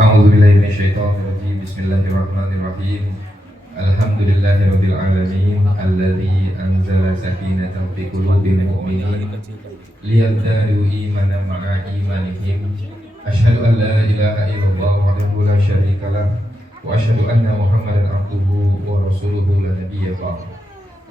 A'udzubillahi minasyaitonirrajim. Bismillahirrahmanirrahim. Alhamdulillahirabbil alamin alladzi anzala sakinatan fi qulubil mu'minin liyazdaadu imanan ma'a imanihim. Asyhadu an la ilaha illallah wahdahu la syarika lah wa asyhadu anna Muhammadan abduhu wa rasuluhu la nabiyya ba'd.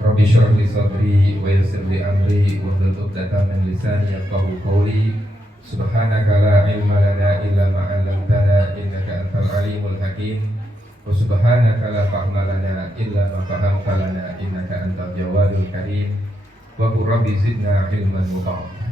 Rabbi shrah li sadri wa yassir li amri wahlul 'uqdatam min lisani yafqahu qawli. Subhanaka la ilma lana illa ma 'allamtana innaka antal alimul hakim. Wa subhanaka la fahma lana illa ma fahamta lana innaka antal jawadul karim. Wa qur rabbi zidna ilman mubarakan.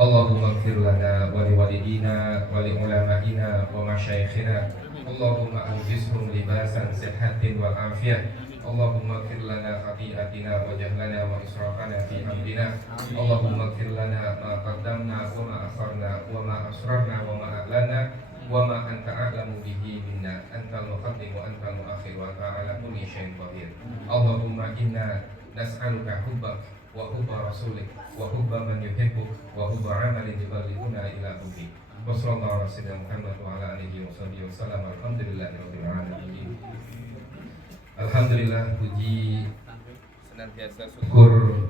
Allahumma ighfir lana wa li walidina wa li ulama'ina wa masyayikhina. Allahumma anjizhum libasan sihhatin wal afiyah. Allahumma ighfir lana khati'atina wa jahlana wa israfana fi amrina. Allahumma ighfir lana ma qaddamna wa ma akharna wa ma asrarna wa ma a'lana wa ma anta a'lamu bihi minna. Antal muqaddim wa antal muakhir wa ta'ala kulli syai'in qadir. Allahumma inna nas'aluka hubbak wa hubba rasulik wa hubba man yuhibbuk wa hubba amalin yuballighuna ila hubbi. Wa sallallahu ala sayyidina Muhammad wa ala alihi wa sahbihi wa sallam. Alhamdulillahirabbil alamin. Alhamdulillah, puji senantiasa syukur.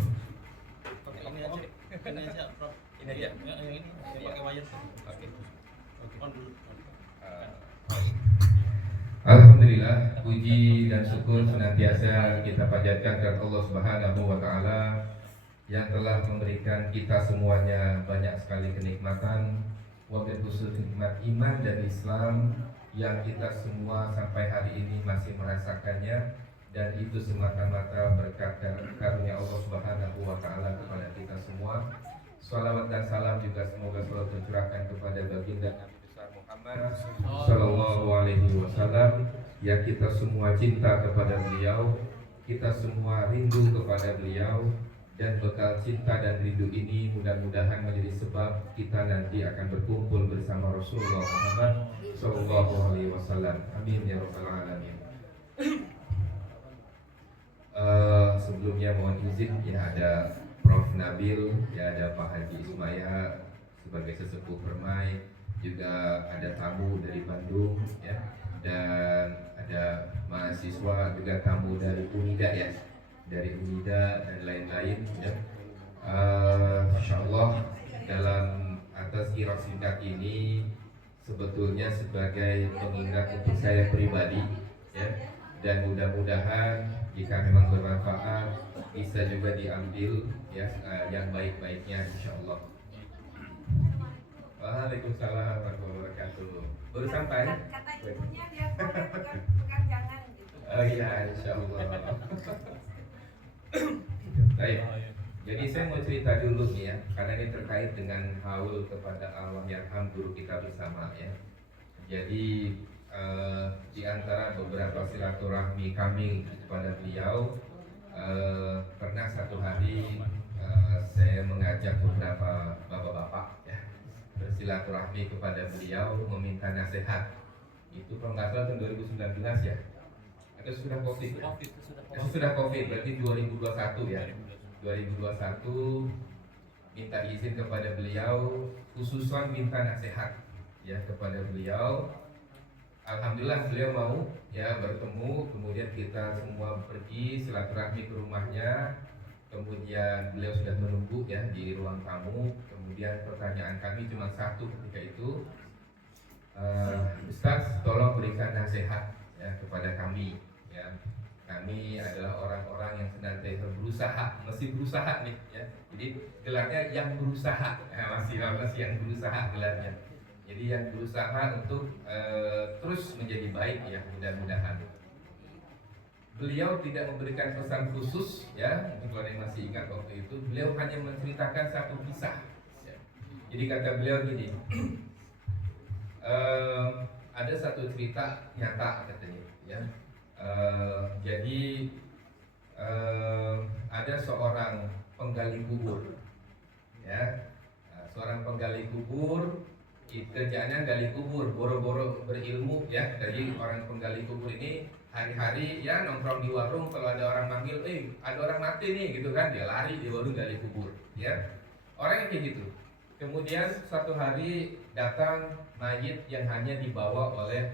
Ini aja, Prof. Ini aja. Ini pakai wayar. Oke. On dulu. Alhamdulillah, puji dan syukur senantiasa kita panjatkan kepada Allah Subhanahu wa taala yang telah memberikan kita semuanya banyak sekali kenikmatan, wabil khusus nikmat iman dan Islam yang kita semua sampai hari ini masih merasakannya, dan itu semata-mata berkat karunia Allah Subhanahu wa taala kepada kita semua. Shalawat dan salam juga semoga selalu tercurahkan kepada baginda Nabi besar Muhammad sallallahu alaihi wasallam, yang kita semua cinta kepada beliau, kita semua rindu kepada beliau, dan bekal cinta dan rindu ini mudah-mudahan menjadi sebab kita nanti akan berkumpul bersama Rasulullah Muhammad sallallahu alaihi wasallam. Amin ya rabbal alamin. Sebelumnya mohon izin, ya ada Prof Nabil, ya ada Pak Haji Ismaya sebagai sesepuh Permai, juga ada tamu dari Bandung, ya, dan ada mahasiswa juga tamu dari Unida, ya, dari Unida dan lain-lain, ya. Insyaallah dalam atas kirah singkat ini sebetulnya sebagai pengingat untuk saya pribadi, ya, dan mudah-mudahan jika memang bermanfaat bisa juga diambil, ya, yang baik-baiknya insyaallah. Waalaikumsalam warahmatullahi wabarakatuh. Baru sampai? Kata ibunya dia bukan jangan gitu. Oh iya, insyaallah. Baik. Jadi saya mau cerita dulu nih, ya, karena ini terkait dengan haul kepada Allah yarham guru kita bersama, ya. Jadi di antara beberapa silaturahmi kami kepada beliau, pernah satu hari saya mengajak beberapa bapak-bapak, ya, bersilaturahmi kepada beliau meminta nasihat. Itu kalau nggak salah tahun 2019, ya. Atau sudah COVID, ya? Sudah COVID, berarti 2021, ya. 2021 minta izin kepada beliau, khususan minta nasihat, ya, kepada beliau. Alhamdulillah beliau mau, ya, bertemu. Kemudian kita semua pergi silaturahmi ke rumahnya. Kemudian beliau sudah menunggu, ya, di ruang tamu. Kemudian pertanyaan kami cuma satu ketika itu, Ustaz, tolong berikan nasihat, ya, kepada kami, ya. Kami adalah orang-orang yang senantiasa berusaha, masih berusaha nih, ya. Jadi gelarnya yang berusaha, masih yang berusaha gelarnya. Jadi yang berusaha untuk terus menjadi baik, ya, mudah-mudahan. Beliau tidak memberikan pesan khusus, ya, kalau yang masih ingat waktu itu, beliau hanya menceritakan satu kisah, ya. Jadi kata beliau gini, ada satu cerita nyata katanya, ya. Jadi ada seorang penggali kubur, ya, seorang penggali kubur, kerjaannya gali kubur, boro-boro berilmu, ya. Jadi orang penggali kubur ini hari-hari, ya, nongkrong di warung, kalau ada orang manggil, ada orang mati nih, gitu kan, dia lari di warung gali kubur, ya. Orang yang kayak gitu. Kemudian suatu hari datang mayit yang hanya dibawa oleh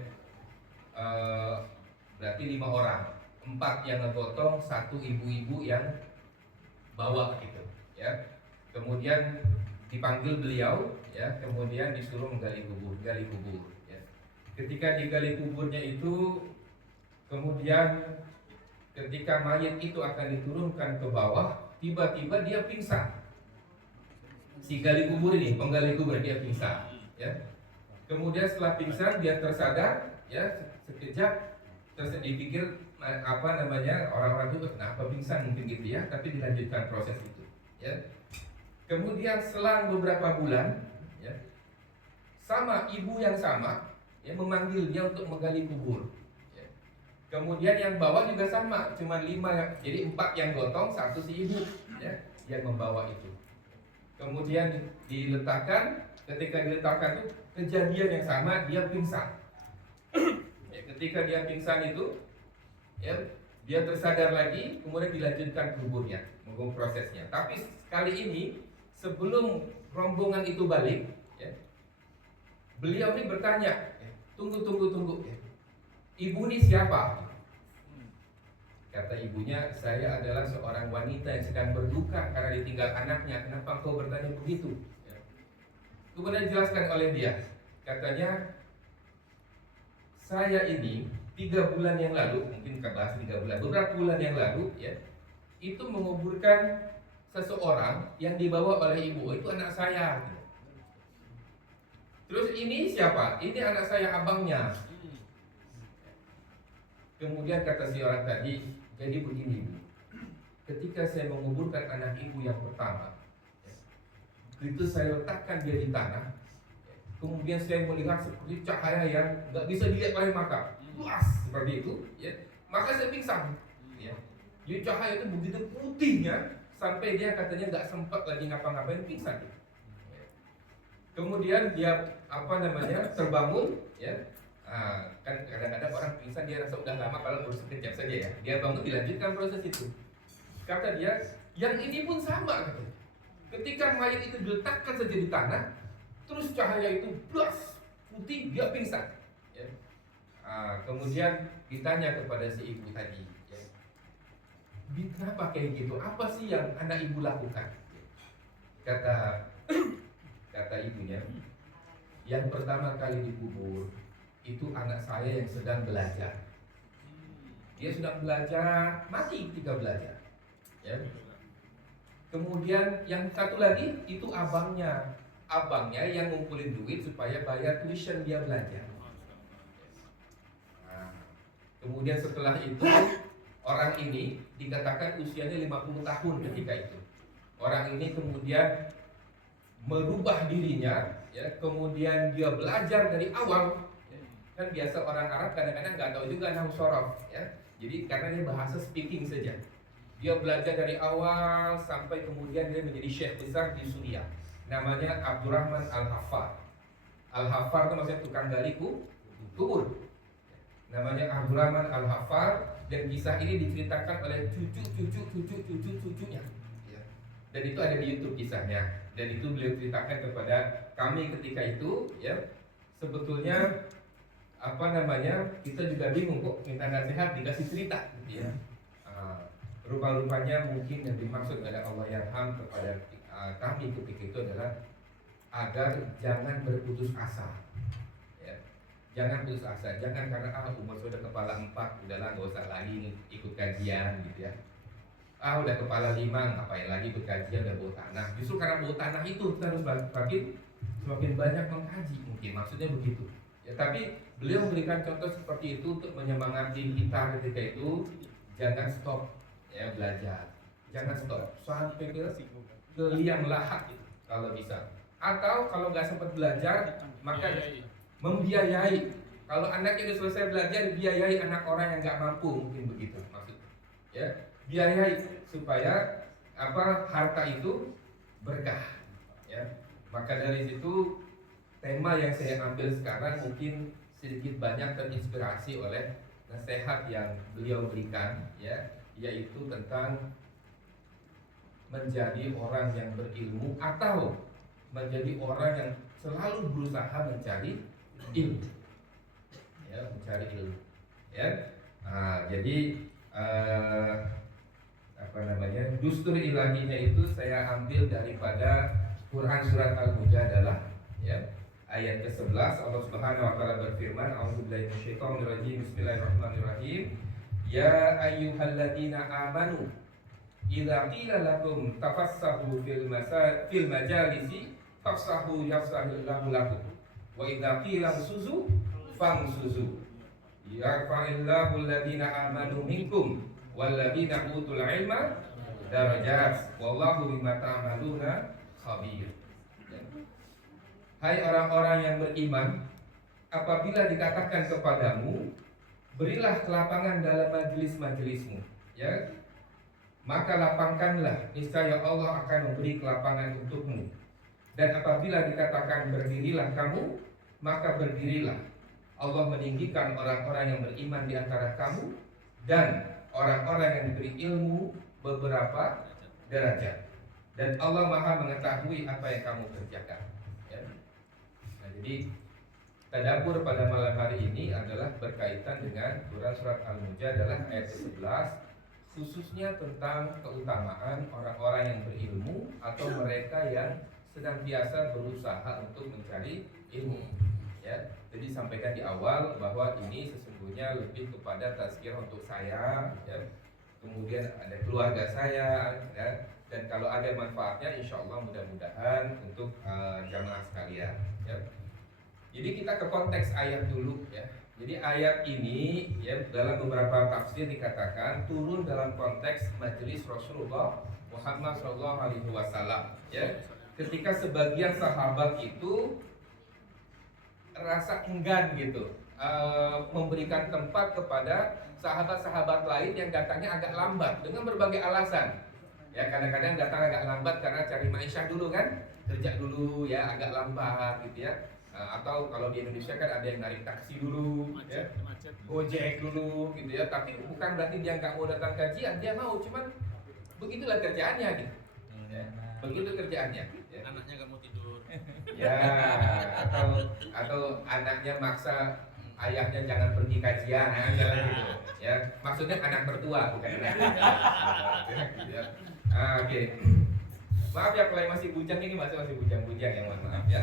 berarti 5 orang, 4 yang ngegotong, 1 ibu-ibu yang bawa gitu ya. Kemudian dipanggil beliau ya, kemudian disuruh gali kubur ya. Ketika digali kuburnya itu, kemudian ketika mayat itu akan diturunkan ke bawah, tiba-tiba dia pingsan. Si gali kubur ini, penggali kubur, dia pingsan ya. Kemudian setelah pingsan dia tersadar ya, sekejap terus dipikir apa namanya, orang-orang itu kenapa pingsan mungkin gitu ya, tapi dilanjutkan proses itu ya. Kemudian selang beberapa bulan ya, sama ibu yang sama ya memanggil dia untuk menggali kubur ya. Kemudian yang bawa juga sama, cuma 5, jadi 4 yang gotong, 1 si ibu ya yang membawa itu. Kemudian diletakkan, ketika diletakkan itu kejadian yang sama, dia pingsan ya. Ketika dia pingsan itu ya, dia tersadar lagi, kemudian dilanjutkan kuburnya, prosesnya. Tapi kali ini sebelum rombongan itu balik ya, beliau ini bertanya, tunggu ya. Ibu ini siapa? Kata ibunya, saya adalah seorang wanita yang sedang berduka karena ditinggal anaknya. Kenapa engkau bertanya begitu? Ya. Kemudian dijelaskan oleh dia, katanya, saya ini 3 bulan yang lalu, mungkin bahas 3 bulan, beberapa bulan yang lalu ya, itu menguburkan seseorang yang dibawa oleh ibu. Itu anak saya. Terus ini siapa? Ini anak saya, abangnya. Kemudian kata si orang tadi, jadi begini, ketika saya menguburkan anak ibu yang pertama ya, itu saya letakkan dia di tanah ya, kemudian saya melihat seperti cahaya yang nggak bisa dilihat oleh mata, luas seperti itu ya, maka saya pingsan ya. Jadi cahaya itu begitu putihnya sampai dia katanya nggak sempat lagi ngapa-ngapain, pingsan ya. Kemudian dia terbangun ya. Kan kadang-kadang orang pingsan dia rasa udah lama, kalau urus sekejap saja ya. Dia bangun, dilanjutkan proses itu. Kata dia, yang ini pun sama katanya. Ketika mayat itu diletakkan saja di tanah, terus cahaya itu blas putih, dia pingsan ya. Kemudian ditanya kepada si ibu tadi ya, kenapa kayak gitu? Apa sih yang anak ibu lakukan? Kata ibunya, yang pertama kali dikubur itu anak saya yang sedang belajar. Dia sedang belajar, mati ketika belajar ya. Kemudian yang satu lagi itu abangnya yang ngumpulin duit supaya bayar tuition dia belajar. Kemudian setelah itu orang ini dikatakan usianya 50 tahun ketika itu. Orang ini kemudian merubah dirinya ya, kemudian dia belajar dari awal. Kan biasa orang Arab kadang-kadang nggak tahu juga nahwu shorof ya. Jadi karena dia bahasa speaking saja, dia belajar dari awal sampai kemudian dia menjadi syekh besar di Suriah. Namanya Abdurrahman Al-Haffar. Al-Haffar itu maksudnya tukang gali kubur. Namanya Abdurrahman Al-Haffar, dan kisah ini diceritakan oleh cucunya. Ya. Dan itu ada di YouTube kisahnya. Dan itu beliau ceritakan kepada kami ketika itu ya. Sebetulnya kita juga bingung kok minta nasihat dikasih cerita gitu ya. Rupa-rupanya mungkin yang dimaksud oleh Allah Yarham kepada kami ketika itu adalah agar jangan berputus asa ya. Jangan putus asa, jangan karena umur sudah kepala 4, udahlah nggak usah lagi ikut kajian gitu ya. Udah kepala 5, ngapain lagi ikut kajian, udah bau tanah. Justru karena bau tanah itu kita harus semakin banyak mengkaji, mungkin maksudnya begitu ya. Tapi beliau memberikan contoh seperti itu untuk menyemangati kita ketika itu, jangan stop ya belajar, jangan stop sampai ke liang lahat gitu, kalau bisa. Atau kalau nggak sempat belajar, maka membiayai. Kalau anaknya sudah selesai belajar, biayai anak orang yang nggak mampu, mungkin begitu maksudnya ya. Biayai supaya harta itu berkah ya. Maka dari situ tema yang saya ambil sekarang mungkin sedikit banyak terinspirasi oleh nasihat yang beliau berikan ya, yaitu tentang menjadi orang yang berilmu atau menjadi orang yang selalu berusaha mencari ilmu. Ya, mencari ilmu. Ya. Jadi apa namanya? Dustur ilahinya itu saya ambil daripada Quran surat Al-Mujadalah, ya. Ayat ke-11 Allah Subhanahu wa taala berfirman, A'udzubillahi minasyaitonirrajim. Bismillahirrahmanirrahim. Ya ayyuhalladzina amanu idza qila lakum tafassahu fil majalisi fafsahu yafsahillahu lakum wa idza qila suzu famsuzu yarfa'illahu alladzina amanu minkum walladzina utul ilma darajat wallahu bima ta'maluna khabir. Hai orang-orang yang beriman, apabila dikatakan kepadamu, berilah kelapangan dalam majelis-majelismu, ya, maka lapangkanlah, niscaya Allah akan memberi kelapangan untukmu. Dan apabila dikatakan berdirilah kamu, maka berdirilah. Allah meninggikan orang-orang yang beriman di antara kamu dan orang-orang yang diberi ilmu beberapa derajat. Dan Allah Maha mengetahui apa yang kamu kerjakan, ya. Nah, jadi tadabbur pada malam hari ini adalah berkaitan dengan Quran surat Al-Mujadalah ayat 11, khususnya tentang keutamaan orang-orang yang berilmu atau mereka yang senantiasa berusaha untuk mencari ilmu, ya. Jadi sampaikan di awal bahwa ini sesungguhnya lebih kepada tazkirah untuk saya, ya. Kemudian ada keluarga saya, ya. Dan kalau ada manfaatnya, insya Allah mudah-mudahan untuk jamaah sekalian, ya. Jadi kita ke konteks ayat dulu, ya. Jadi ayat ini, ya, dalam beberapa tafsir dikatakan turun dalam konteks majelis Rasulullah Muhammad SAW, ya. Ketika sebagian sahabat itu rasa enggan gitu memberikan tempat kepada sahabat-sahabat lain yang datangnya agak lambat dengan berbagai alasan. Ya, kadang-kadang datang agak lambat karena cari maisha dulu kan, kerja dulu, ya, agak lambat gitu, ya. Atau kalau di Indonesia kan ada yang narik taksi dulu, ya, gojek dulu gitu, ya. Tapi bukan berarti dia nggak mau datang kajian, dia mau, cuman begitulah kerjaannya gitu, ya. Begitu kerjaannya, ya. Anaknya nggak mau tidur. Ya, atau anaknya maksa ayahnya jangan pergi kajian, jangan gitu, ya. Maksudnya anak mertua, bukan anak. Ya. Oke. Maaf ya kalau yang masih bujang ini masih bujang-bujang ya, mohon maaf ya.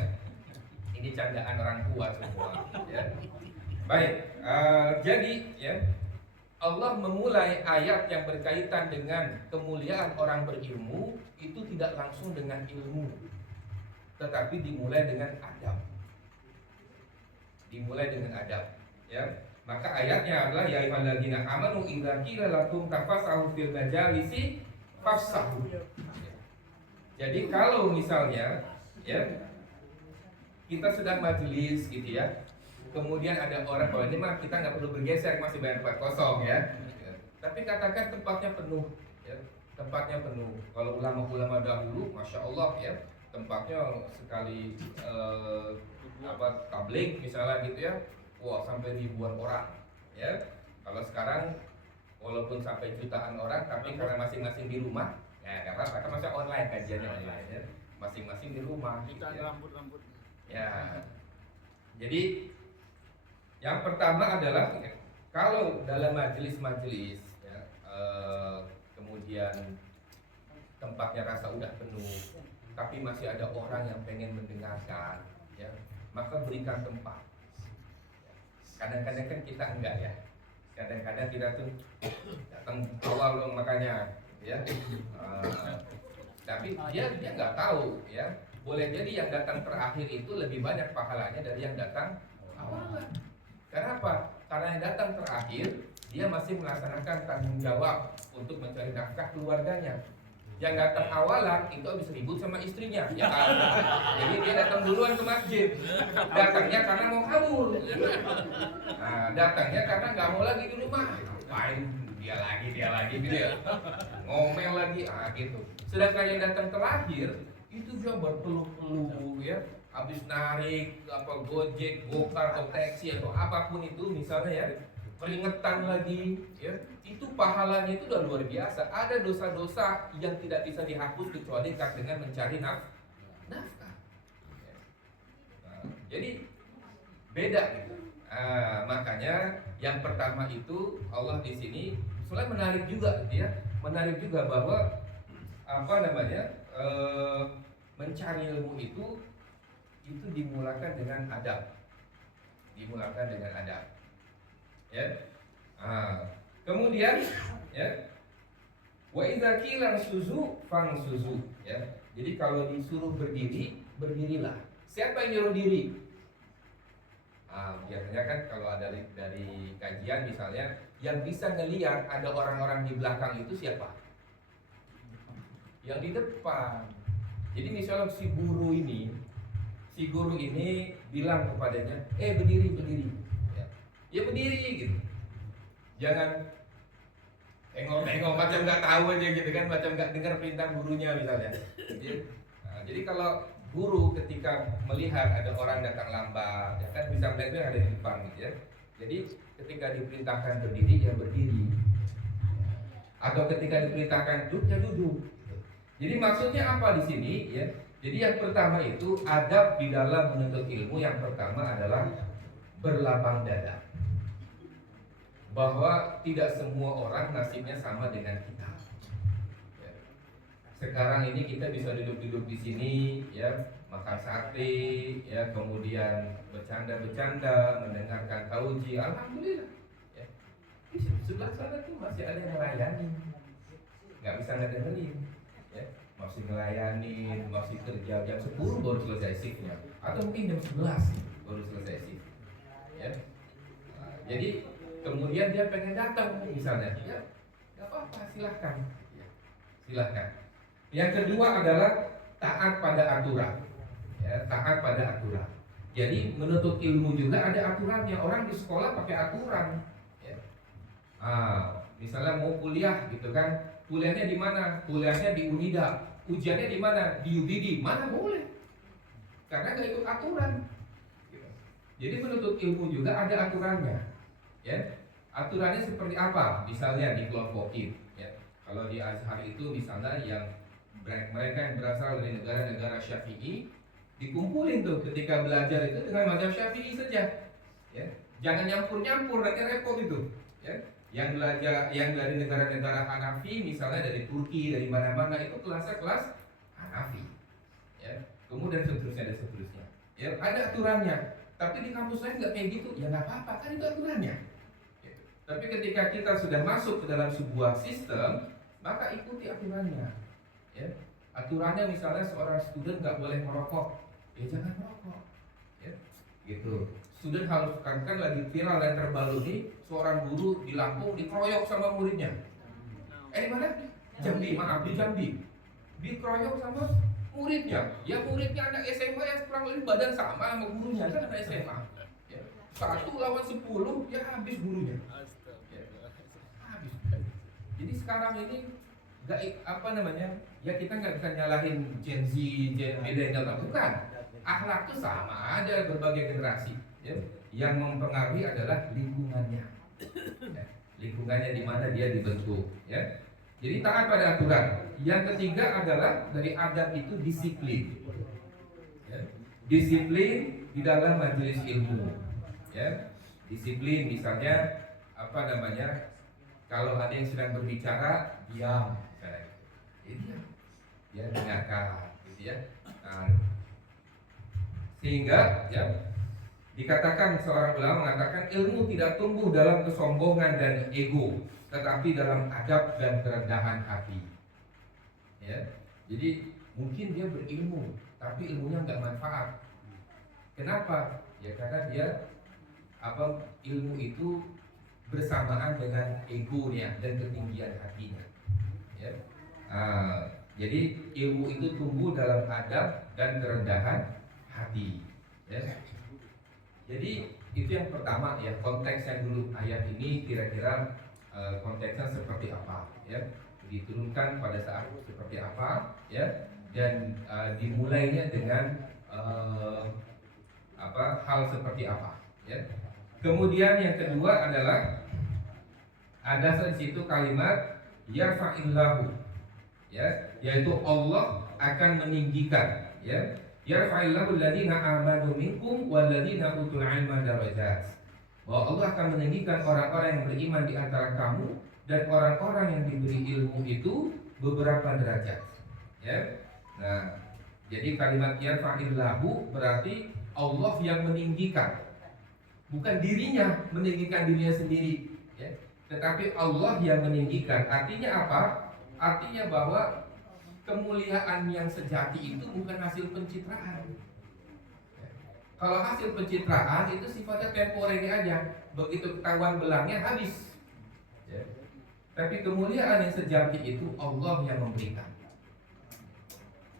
Ini candaan orang tua semua, ya. Baik, jadi, ya, Allah memulai ayat yang berkaitan dengan kemuliaan orang berilmu itu tidak langsung dengan ilmu, tetapi dimulai dengan adab. Dimulai dengan adab, ya. Maka ayatnya adalah ya ayyuhalladzina amanu idza qila lakum tafassahu fil majalisi fafsahu. Jadi kalau misalnya, ya, kita sedang majelis gitu, ya, kemudian ada orang, kalau ini mah kita nggak perlu bergeser, masih banyak tempat kosong, ya. Tapi katakan tempatnya penuh, ya, tempatnya penuh. Kalau ulama-ulama dahulu, masya Allah, ya, tempatnya sekali tabligh misalnya gitu, ya, wah, sampai ribuan orang, ya. Kalau sekarang walaupun sampai jutaan orang, tapi karena masing-masing di rumah, ya nggak apa-apa, kan masih online, kajiannya online, ya, masing-masing di rumah. Kita gitu, ya. rambut-rambut. Ya, jadi yang pertama adalah kalau dalam majelis-majelis, ya, kemudian tempatnya rasa udah penuh, tapi masih ada orang yang pengen mendengarkan, ya, maka berikan tempat. Kadang-kadang kan kita enggak, ya. Kadang-kadang kita tuh datang awal dong makanya, ya. Tapi dia nggak tahu, ya. Boleh jadi yang datang terakhir itu lebih banyak pahalanya dari yang datang awalan. Karena apa? Karena yang datang terakhir dia masih melaksanakan tanggung jawab untuk mencari nafkah keluarganya. Yang datang awalan itu habis ribut sama istrinya, ya kan? Jadi dia datang duluan ke masjid. Datangnya karena mau kabur. Nah, datangnya karena nggak mau lagi di rumah. Ngapain dia lagi gitu, ya. Ngomel lagi, gitu. Sedangkan yang datang terakhir itu dia berpeluh-peluh, ya, habis narik gojek, gokar atau taksi atau apapun itu misalnya, ya, peringatan lagi, ya, itu pahalanya itu udah luar biasa. Ada dosa-dosa yang tidak bisa dihapus kecuali dengan mencari nafkah. Nah, jadi beda gitu. Makanya yang pertama itu Allah di sini soalnya menarik juga gitu ya, menarik juga bahwa apa namanya mencari ilmu itu dimulakan dengan adab, dimulakan dengan adab, ya. Kemudian ya, wa idza qila suzu fang suzu, ya. Jadi kalau disuruh berdiri, berdirilah. Siapa yang nyuruh diri? Biasanya kan kalau ada dari kajian misalnya, yang bisa ngelihat ada orang-orang di belakang itu siapa? Yang di depan. Jadi misalnya si guru ini bilang kepadanya, berdiri, berdiri. Ya berdiri gitu. Jangan tengok-tengok macam nggak tahu aja gitu kan, macam nggak dengar perintah gurunya misalnya. Jadi kalau guru ketika melihat ada orang datang lambat, ya kan bisa melihat yang ada di depan gitu ya. Jadi ketika diperintahkan berdiri, ya berdiri. Atau ketika diperintahkan duduk, ya duduk. Jadi maksudnya apa di sini ya? Jadi yang pertama itu adab di dalam menuntut ilmu, yang pertama adalah berlapang dada. Bahwa tidak semua orang nasibnya sama dengan kita. Ya. Sekarang ini kita bisa duduk-duduk di sini, ya, makan sate, ya, kemudian bercanda-bercanda, mendengarkan tauji, alhamdulillah. Ya. Di sebelah sana tuh masih ada yang melayani, nggak bisa ngedengerin, ya, masih ngelayanin, masih kerja jam 10 baru selesai shiftnya, atau mungkin jam 11 baru selesai shift, ya. Jadi kemudian dia pengen datang misalnya, ya nggak apa-apa, silahkan, ya, silahkan. Yang kedua adalah taat pada aturan, ya, taat pada aturan. Jadi menuntut ilmu juga ada aturannya. Orang di sekolah pakai aturan, ya. Misalnya mau kuliah gitu kan, kuliahnya di mana? Kuliahnya di Unida. Ujiannya di mana? Di UBD. Mana boleh? Karena nggak ikut aturan. Gitu. Jadi menuntut ilmu juga ada aturannya. Ya, aturannya seperti apa? Misalnya dikelompokin. Ya, kalau di Azhar itu misalnya yang mereka yang berasal dari negara-negara Syafi'i dikumpulin tuh ketika belajar itu dengan mazhab Syafi'i saja. Ya, jangan nyampur-nyampur, nanti repot itu. Ya, yang belajar yang dari negara-negara Hanafi misalnya dari Turki, dari mana-mana itu kelasnya kelas Hanafi. Ya, kemudian seterusnya dan seterusnya. Ya, ada aturannya. Tapi di kampus lain nggak kayak gitu, ya nggak apa-apa, kan itu aturannya. Tapi ketika kita sudah masuk ke dalam sebuah sistem, maka ikuti aturannya. Ya. Aturannya misalnya seorang student nggak boleh merokok, ya jangan merokok. Ya. Gitu. Student harus kan lagi viral dan terbaru nih, seorang guru di Lampung dikeroyok sama muridnya. Di mana? Jambi, maaf, di Jambi. Dikeroyok sama muridnya. Ya muridnya anak SMA yang kurang lebih badan sama gurunya, kan anak SMA. Ya. 1 lawan 10, ya habis gurunya. Habis. Jadi sekarang ini nggak apa namanya, ya kita nggak bisa nyalahin Gen Z, Gen milenial, bukan. Akhlak itu sama ada berbagai generasi. Ya. Yang mempengaruhi adalah lingkungannya. Ya. Lingkungannya di mana dia dibentuk. Ya. Jadi taat pada aturan. Yang ketiga adalah dari adab itu disiplin. Ya. Disiplin di dalam majelis ilmu. Ya. Disiplin misalnya apa namanya, kalau ada yang sedang berbicara diam, misalnya, diam, dia dengarkan, gitu ya. Sehingga ya dikatakan, seorang ulama mengatakan ilmu tidak tumbuh dalam kesombongan dan ego, tetapi dalam adab dan kerendahan hati. Ya, jadi mungkin dia berilmu, tapi ilmunya nggak manfaat. Kenapa? Ya karena dia ilmu itu bersamaan dengan egonya dan ketinggian hatinya. Ya. Jadi ilmu itu tumbuh dalam adab dan kerendahan hati. Ya. Jadi itu yang pertama ya, konteksnya dulu ayat ini kira-kira konteksnya seperti apa ya, diturunkan pada saat seperti apa ya, dan dimulainya dengan hal seperti apa ya. Kemudian yang kedua adalah ada di situ kalimat yarfa'illahu ya, yaitu Allah akan meninggikan ya, Yarfa'illahu alladziina aamanu minkum walladziina utul 'ilma darajat. Bahwa Allah akan meninggikan orang-orang yang beriman di antara kamu dan orang-orang yang diberi ilmu itu beberapa derajat. Ya. Nah, jadi kalimat yarfa'illahu berarti Allah yang meninggikan. Bukan dirinya meninggikan dirinya sendiri, ya. Tetapi Allah yang meninggikan. Artinya apa? Artinya bahwa kemuliaan yang sejati itu bukan hasil pencitraan. Kalau hasil pencitraan itu sifatnya temporer aja, begitu ketahuan belangnya habis. Ya. Tapi kemuliaan yang sejati itu Allah yang memberikan.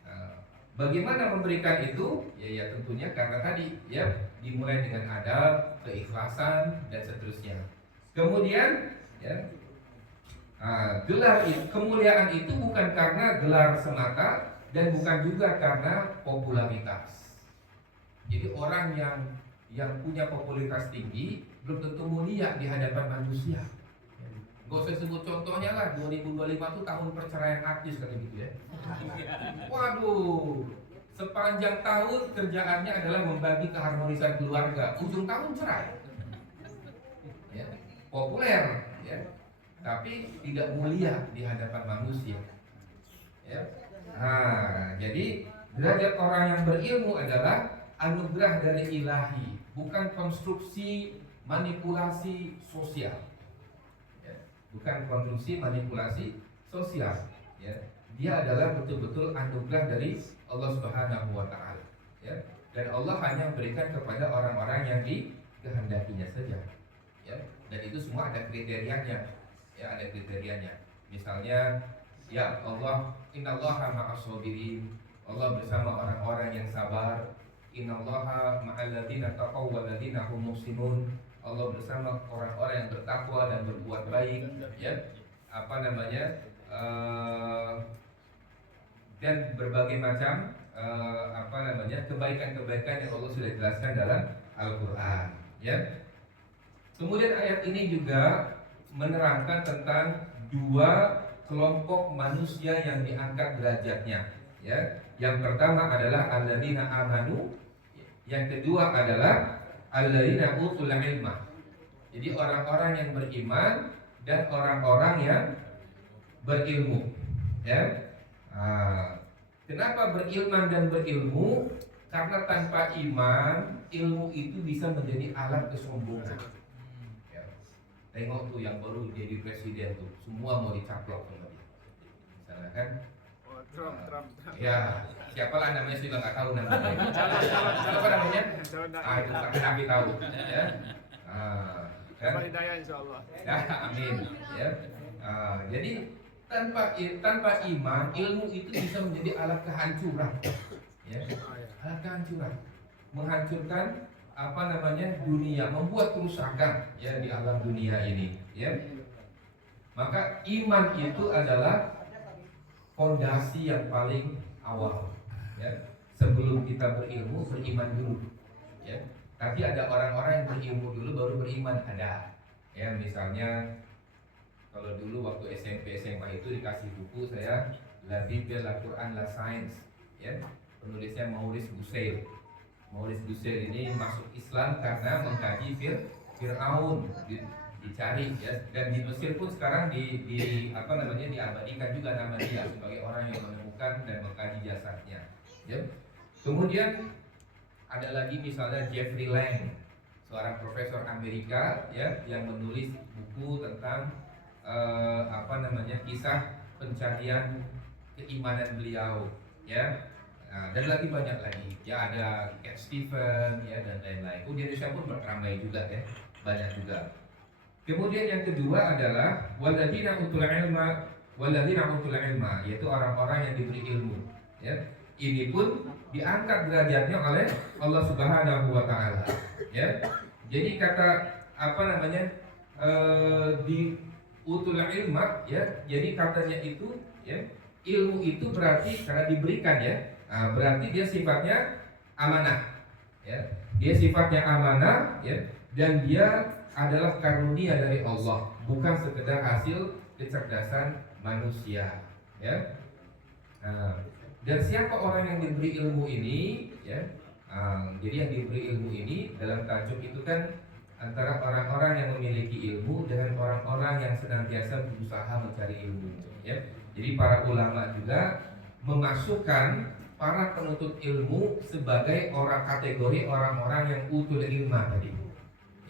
Nah, bagaimana memberikan itu? Ya tentunya karena tadi ya dimulai dengan adab, keikhlasan dan seterusnya. Kemudian ya. Gelar itu, kemuliaan itu bukan karena gelar semata dan bukan juga karena popularitas. Jadi orang yang punya popularitas tinggi belum tentu mulia di hadapan manusia. Gak usah sebut contohnya lah, 2025 itu tahun perceraian artis kan gitu ya. Waduh, sepanjang tahun kerjaannya adalah membagi keharmonisan keluarga, ujung tahun cerai. Ya, populer, ya. Tapi tidak mulia di hadapan manusia. Ya. Nah, jadi derajat orang yang berilmu adalah anugerah dari ilahi, bukan konstruksi manipulasi sosial. Ya. Bukan konstruksi manipulasi sosial. Ya. Dia adalah betul-betul anugerah dari Allah Subhanahu wa Ta'ala. Ya. Dan Allah hanya memberikan kepada orang-orang yang dikehendakinya saja. Ya. Dan itu semua ada kriterianya. Ya, ada kriterianya. Misalnya, ya Allah, innallaha ma'as-sabirin. Allah bersama orang-orang yang sabar. Innallaha ma'al ladzina taqaw wal ladzina hum muhsinun. Allah bersama orang-orang yang bertakwa dan berbuat baik, ya. Apa namanya? Dan berbagai macam kebaikan-kebaikan yang Allah sudah jelaskan dalam Al-Qur'an, ya. Kemudian ayat ini juga menerangkan tentang dua kelompok manusia yang diangkat derajatnya. Ya, yang pertama adalah alladzina amanu, yang kedua adalah alladzina utul ilma. Jadi orang-orang yang beriman dan orang-orang yang berilmu. Ya, kenapa berilman dan berilmu? Karena tanpa iman, ilmu itu bisa menjadi alat kesombongan. Tengok tuh yang baru jadi presiden tuh, semua mau dicaplok sama dia. Misalnya kan, Trump. Ya, siapalah namanya sih nggak tahu namanya. Siapa namanya? Itu kami tahu. Ya, kan? Insyaallah. Ya, amin. Ya, jadi tanpa iman, ilmu itu bisa menjadi alat kehancuran. Ya, alat kehancuran, menghancurkan dunia, membuat kerusakan ya di alam dunia ini, ya. Maka iman itu adalah fondasi yang paling awal, ya. Sebelum kita berilmu, beriman dulu, ya. Tapi ada orang-orang yang berilmu dulu baru beriman, ada. Ya, misalnya kalau dulu waktu SMP SMA itu dikasih buku saya La Bible, La Quran, La Science, ya. Penulisnya Maurice Bucaille. Maurice Bucaille ini masuk Islam karena mengkaji Fir'aun, dicari ya, dan di Mesir pun sekarang diabadikan juga nama dia sebagai orang yang menemukan dan mengkaji jasadnya. Ya. Kemudian ada lagi misalnya Jeffrey Lang, seorang profesor Amerika ya yang menulis buku tentang kisah pencarian keimanan beliau, ya. Nah, dan lagi banyak lagi, ya ada Cat Stevens ya dan lain-lain. Di Indonesia pun ramai juga ya, banyak juga. Kemudian yang kedua adalah walladzina utul ilma, yaitu orang-orang yang diberi ilmu. Ya, ini pun diangkat derajatnya oleh Allah Subhanahu wa Ta'ala. Ya, jadi kata di utul ilma, ya, jadi katanya itu, ya, ilmu itu berarti karena diberikan ya. Berarti dia sifatnya amanah, ya. Dia sifatnya amanah, ya, dan dia adalah karunia dari Allah, bukan sekedar hasil kecerdasan manusia, ya. Dan siapa orang yang diberi ilmu ini? ya. Jadi yang diberi ilmu ini dalam tajuk itu kan antara orang-orang yang memiliki ilmu dengan orang-orang yang senantiasa berusaha mencari ilmu, ya. Jadi para ulama juga memasukkan para penuntut ilmu sebagai kategori orang-orang yang utul ilma tadi,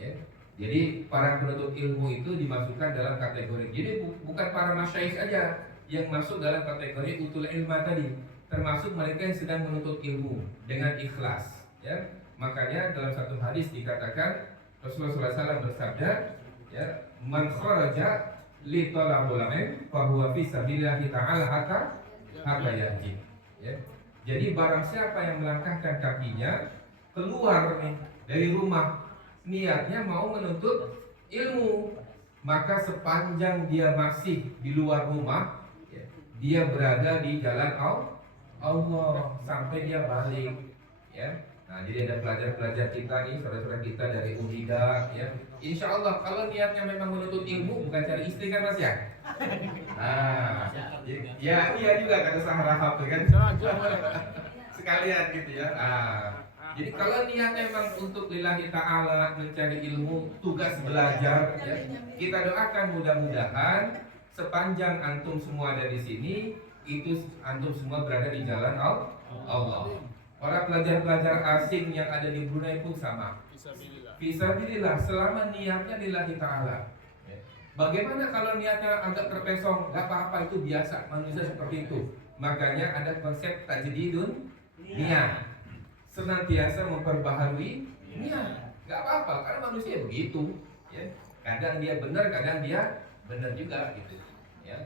ya. Jadi para penuntut ilmu itu dimasukkan dalam kategori. Jadi bukan para masyayikh saja yang masuk dalam kategori utul ilma tadi, termasuk mereka yang sedang menuntut ilmu dengan ikhlas, ya. Makanya dalam satu hadis dikatakan Rasulullah SAW bersabda, ya, man kharaja li talabul ilm fa huwa fi sabilillah ta'ala hatta yahji. Ya. Jadi barang siapa yang melangkahkan kakinya keluar nih dari rumah niatnya mau menuntut ilmu, maka sepanjang dia masih di luar rumah, ya, dia berada di jalan Allah sampai dia balik, ya. Nah, jadi ada pelajar-pelajar kita nih, saudara-saudara kita dari Unida, ya. Insya Allah kalau niatnya memang menuntut ilmu, bukan cari istri kan Mas ya? Nah, ya iya juga kata Sahrahab kan, sekalian gitu ya. Jadi kalau niatnya memang untuk lillahi ta'ala mencari ilmu, tugas belajar, ya, kita doakan mudah-mudahan sepanjang antum semua ada di sini, itu antum semua berada di jalan Allah. Para pelajar-pelajar asing yang ada di Brunei pun sama. Fisabilillah, selama niatnya lillahi ta'ala. Bagaimana kalau niatnya agak terpesong? Gak apa-apa, itu biasa, manusia seperti itu. Makanya ada konsep tajdidun niat, senantiasa memperbaharui niat. Gak apa-apa, karena manusia begitu, ya. Kadang dia benar, kadang dia benar juga gitu, ya.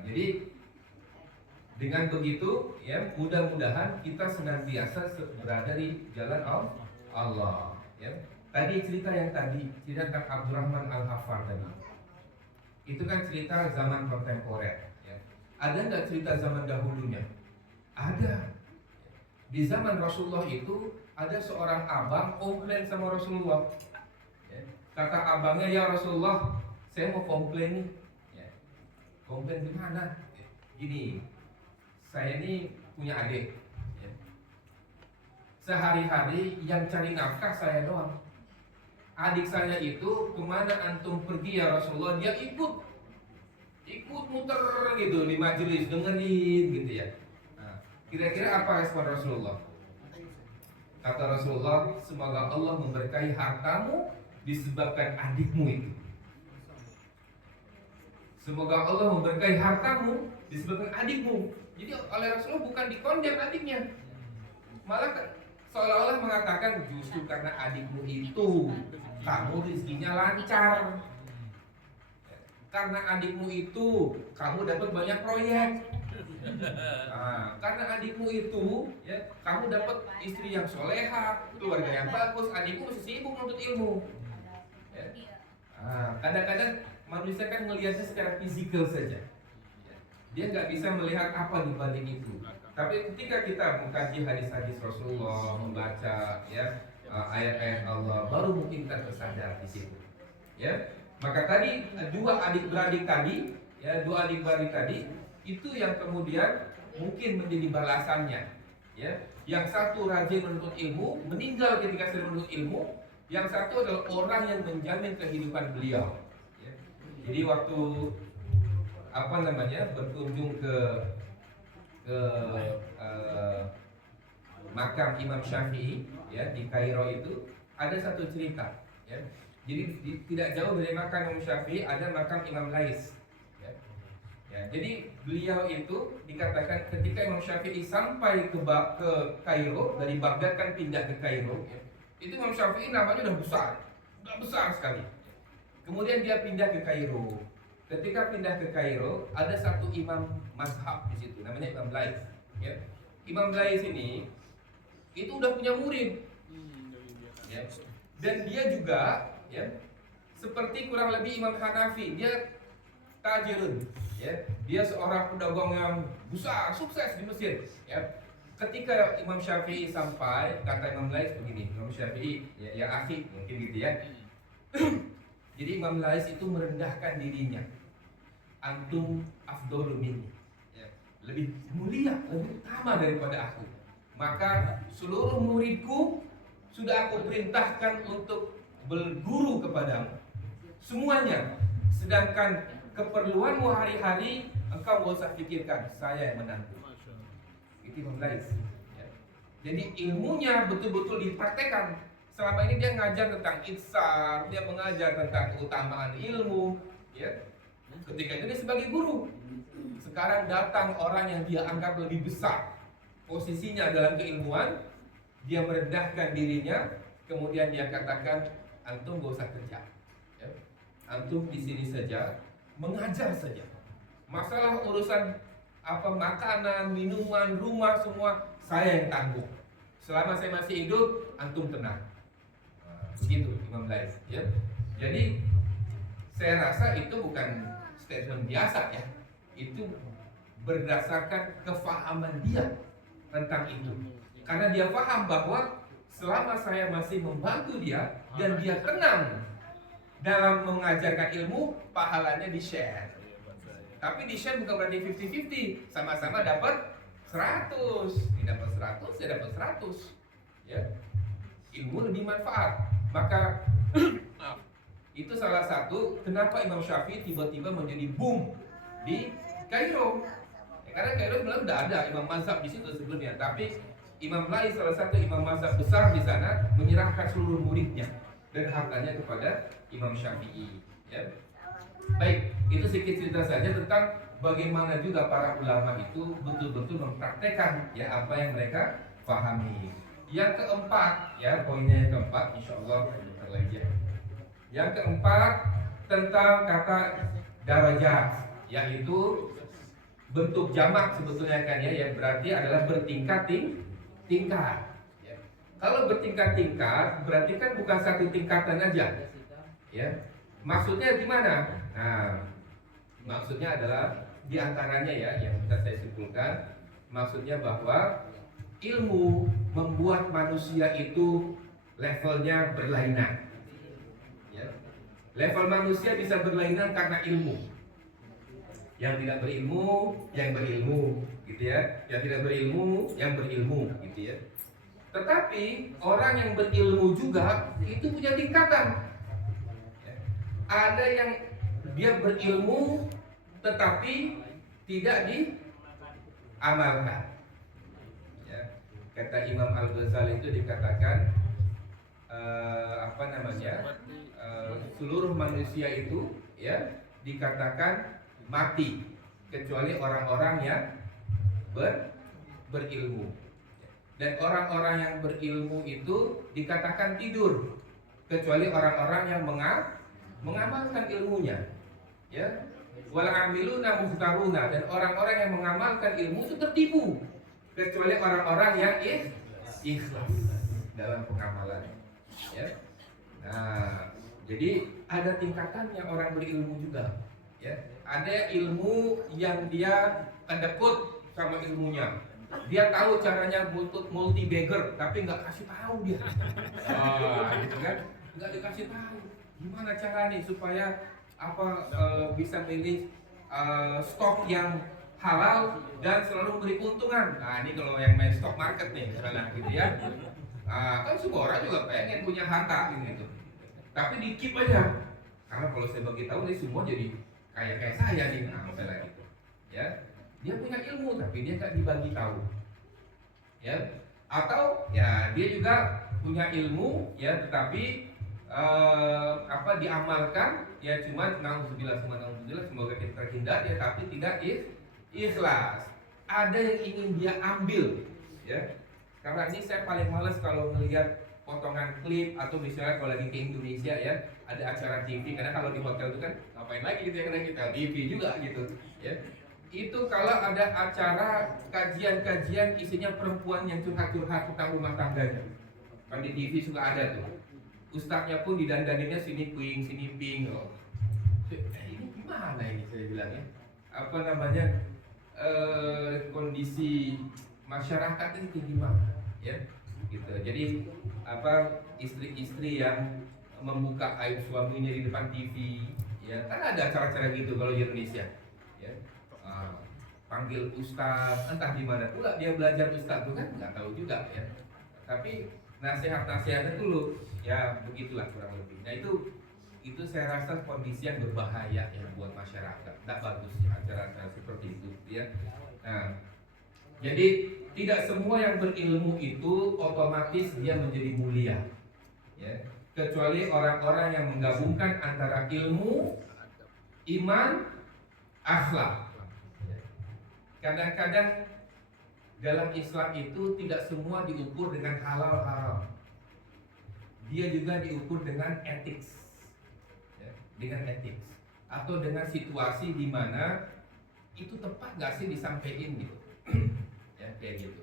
Jadi dengan begitu, ya, mudah-mudahan kita senantiasa berada di jalan Allah, ya. Tadi cerita tentang Abdurrahman Al-Haffar tadi, itu kan cerita zaman kontemporer, ya. Ada nggak cerita zaman dahulunya? Ada. Di zaman Rasulullah itu ada seorang abang komplain sama Rasulullah, ya. Kata abangnya, ya Rasulullah, saya mau komplain nih, ya. Komplain gimana? Gini, saya ini punya adik, ya. Sehari-hari yang cari nafkah saya doang. Adik saya itu kemana antum pergi ya Rasulullah, dia ikut muter gitu di majelis, dengerin gitu ya. Nah, kira-kira apa respon Rasulullah? Kata Rasulullah, semoga Allah memberkahi hartamu disebabkan adikmu itu. Semoga Allah memberkahi hartamu disebabkan adikmu. Jadi oleh Rasulullah bukan dikondem adiknya, malah seolah-olah mengatakan justru karena adikmu itu kamu rezekinya lancar, karena adikmu itu kamu dapat banyak proyek, karena adikmu itu, ya, kamu dapat istri yang soleha, keluarga yang bagus, adikmu masih sibuk menuntut ilmu, ya. Kadang-kadang manusia kan melihatnya secara fisikal saja, dia nggak bisa melihat apa di balik itu. Tapi ketika kita mengkaji hadis-hadis Rasulullah, membaca, ya, ayat-ayat Allah, baru mungkin kita tersadar di situ, ya. Maka tadi dua adik-beradik tadi itu yang kemudian mungkin menjadi balasannya, ya. Yang satu rajin menuntut ilmu, meninggal ketika sedang menuntut ilmu. Yang satu adalah orang yang menjamin kehidupan beliau, ya. Jadi waktu berkunjung ke makam Imam Syafi'i, ya, di Kairo itu ada satu cerita, ya. Jadi tidak jauh dari makam Imam Syafi'i ada makam Imam Lais, ya. Ya, jadi beliau itu dikatakan ketika Imam Syafi'i sampai ke Kairo, dari Baghdad kan pindah ke Kairo, ya. Itu Imam Syafi'i namanya udah besar sekali. Kemudian dia pindah ke Kairo. Ketika pindah ke Kairo, ada satu imam mazhab di situ, namanya Imam Lais, ya. Imam Lais ini itu udah punya murid, ya. Dan dia juga, ya, seperti kurang lebih Imam Hanafi, dia tajirun, ya. Dia seorang pedagang yang besar, sukses di Mesir, ya. Ketika Imam Syafi'i sampai, kata Imam Lais begini, Imam Syafi'i, ya akhi, mungkin gitu ya. Jadi Imam Lais itu merendahkan dirinya. Antum afdhalu minni, ya, lebih mulia, lebih utama daripada aku. maka seluruh muridku sudah aku perintahkan untuk berguru kepadamu semuanya. Sedangkan keperluanmu hari-hari engkau gak usah pikirkan, saya yang menanggung. Itu Imam Lais. Ya. Jadi ilmunya betul-betul dipraktekkan. Selama ini dia ngajar tentang itsar, dia mengajar tentang keutamaan ilmu, ya. Ketika itu dia sebagai guru. Sekarang datang orang yang dia anggap lebih besar posisinya dalam keilmuan, dia merendahkan dirinya, kemudian dia katakan, antum gak usah kerja, ya. Antum di sini saja, mengajar saja. Masalah urusan apa makanan, minuman, rumah semua saya yang tanggung. Selama saya masih hidup, antum tenang. Begitu Imam Lais, ya. Jadi saya rasa itu bukan statement biasa, ya. Itu berdasarkan kefahaman dia tentang itu. Karena dia paham bahwa selama saya masih membantu dia dan dia tenang dalam mengajarkan ilmu, pahalanya di-share. Tapi di-share bukan berarti 50-50, sama-sama dapat 100. Ini dapat 100, saya dapat 100. Ya. Ilmu lebih manfaat. Maka itu salah satu kenapa Imam Syafi'i tiba-tiba menjadi boom di Kairo. Ya, karena Kairo sebenarnya sudah ada imam mazhab di situ sebelumnya, tapi Imam Lais salah satu imam mazhab besar di sana menyerahkan seluruh muridnya dan hartanya kepada Imam Syafi'i. Ya. Baik, itu sedikit cerita saja tentang bagaimana juga para ulama itu betul-betul mempraktekkan ya apa yang mereka pahami. Yang keempat, ya poinnya yang keempat, insya Allah bentar lagi ya. Yang keempat tentang kata darajat, yaitu bentuk jamak sebetulnya kan ya, yang berarti adalah bertingkat-tingkat. Ya. Kalau bertingkat-tingkat berarti kan bukan satu tingkatan aja, ya. Maksudnya gimana? Nah, maksudnya adalah diantaranya ya yang bisa saya simpulkan, maksudnya bahwa ilmu membuat manusia itu levelnya berlainan. Ya. Level manusia bisa berlainan karena ilmu. Yang tidak berilmu, yang berilmu, gitu ya. Yang tidak berilmu, yang berilmu, gitu ya. Tetapi orang yang berilmu juga itu punya tingkatan. Ya. Ada yang dia berilmu tetapi tidak diamalkan. Ya. Kata Imam Al-Ghazali itu dikatakan seluruh manusia itu ya dikatakan mati kecuali orang-orang yang berilmu. Dan orang-orang yang berilmu itu dikatakan tidur kecuali orang-orang yang mengamalkan ilmunya. Ya. Wal amiluna muhtaruna, dan orang-orang yang mengamalkan ilmu itu tertipu kecuali orang-orang yang ikhlas dalam pengamalan. Ya. Nah, jadi ada tingkatannya orang berilmu juga. Ya, ada ilmu yang dia kedekut sama ilmunya. Dia tahu caranya multi bagger, tapi nggak kasih tahu dia. Gitu kan? Nggak dikasih tahu. Gimana cara nih supaya bisa milih stok yang halal dan selalu beri keuntungan. Nah, ini kalau yang main stock market nih, misalnya gitu ya. Kan semua orang juga pengen punya harta gitu. Tapi di keep aja. Karena kalau saya bagi tahu nih semua jadi kayak saya nih, misalnya gitu. Ya, dia punya ilmu tapi dia nggak dibagi tahu. Ya, atau ya dia juga punya ilmu ya tetapi diamalkan ya cuma nauzubillah semoga kita terhindar ya, tapi tidak ikhlas. Ada yang ingin dia ambil ya. Karena ini saya paling males kalau melihat potongan klip atau misalnya kalau lagi ke Indonesia ya ada acara TV, karena kalau di hotel itu kan ngapain lagi gitu ya, karena kita TV juga gitu ya. Itu kalau ada acara kajian-kajian isinya perempuan yang curhat-curhat tentang rumah tangganya, kan di TV suka ada tuh. Ustadznya pun didandaninnya sini pink sini pink loh. Ini gimana ini saya bilang ya? Kondisi masyarakat ini kayak gimana ya? Gitu. Jadi istri-istri yang membuka aib suaminya di depan TV ya, kan ada acara-acara gitu kalau di Indonesia ya. panggil ustaz, entah di mana pula dia belajar ustaz itu kan nggak tahu juga ya. Tapi nasihat-nasihatnya dulu ya begitulah kurang lebih. Nah itu saya rasa kondisi yang berbahaya ya buat masyarakat. Tidak bagus ya acara-acara seperti itu ya. Nah, jadi tidak semua yang berilmu itu otomatis dia menjadi mulia ya. Kecuali orang-orang yang menggabungkan antara ilmu, iman, akhlak. Kadang-kadang dalam Islam itu tidak semua diukur dengan halal haram. Dia juga diukur dengan etik, ya, dengan etik atau dengan situasi di mana itu tepat nggak sih disampaikan gitu, ya kayak gitu.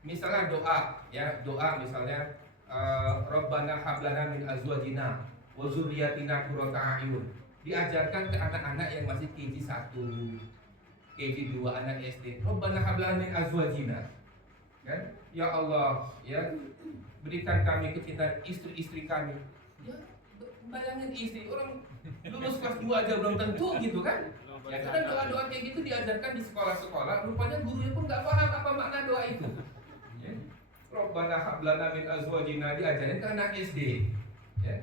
Misalnya doa, ya doa misalnya Rabbana hablana min azwajina wa dzurriyyatina qurrata a'yun. Diajarkan ke anak-anak yang masih KG 1, KG 2, anak SD. Rabbana hablana min azwajina. Kan? Ya Allah, ya berikan kami kecintaan istri-istri kami. Ya, bayangin istri orang lulus kelas 2 aja belum tentu gitu kan? Ya kadang doa-doa kayak gitu diajarkan di sekolah-sekolah, rupanya gurunya pun nggak paham apa makna doa itu. Ya. Rabbana hablana min azwajina diajarin ke anak SD. Ya.